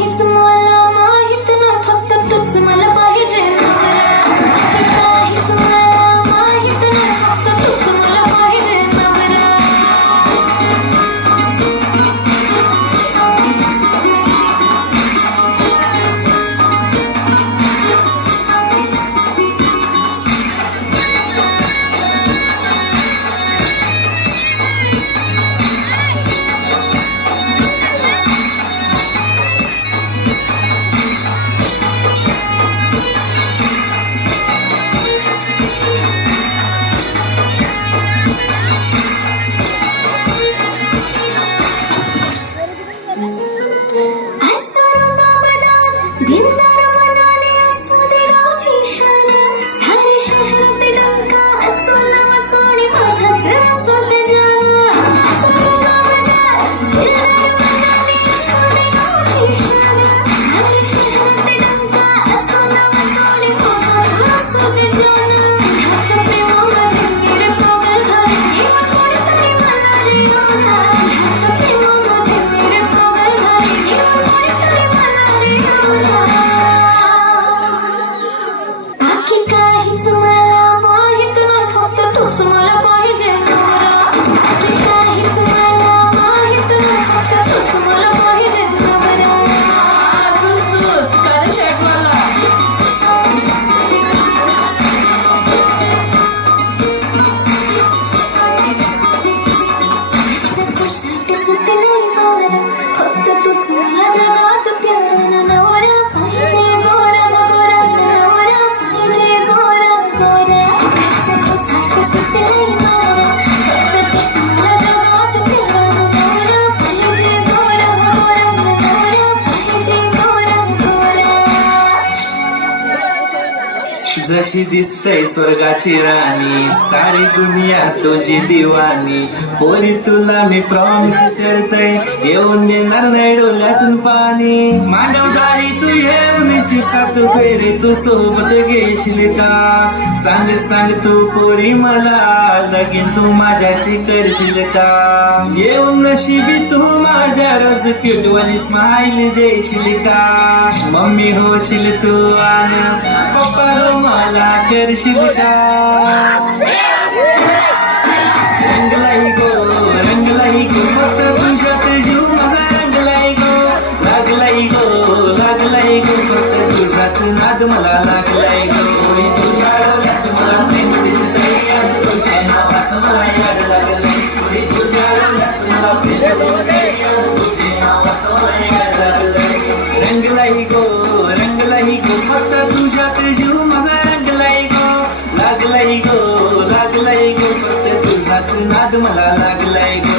it's more love. जशी दिसतय स्वर्गाची राणी. सारी दुनिया तुझी दिवाणी पोरी तुला मी प्रॉमिस करतय. येऊन देणार नाही डोल्यातून पाणी. मानवदारी तू येऊन सात फेरी तू सोबत घेशील का? सांग सांग तू पोरी मला लगीन तू माझ्याशी करशील का? येऊन नशिबी तू मा रोज क्यूटवाली स्माइल देशील का मम्मी होशील तू आन पप्पा रो मला करशील का रंगलाई गो रंगलाई गो फक्त तुझ्यात जीव माझा रंगलाई गो लागलाई गो लागलाई गो फक्त तुझाच नाद मला लागलाय गो रंगलाई गो रंगलाई गो फक्त तुझ्यात जीव माझा रंगलाई गो लागलाई गो लागलाई गो फक्त तुझाच नाद मला लागलाय गो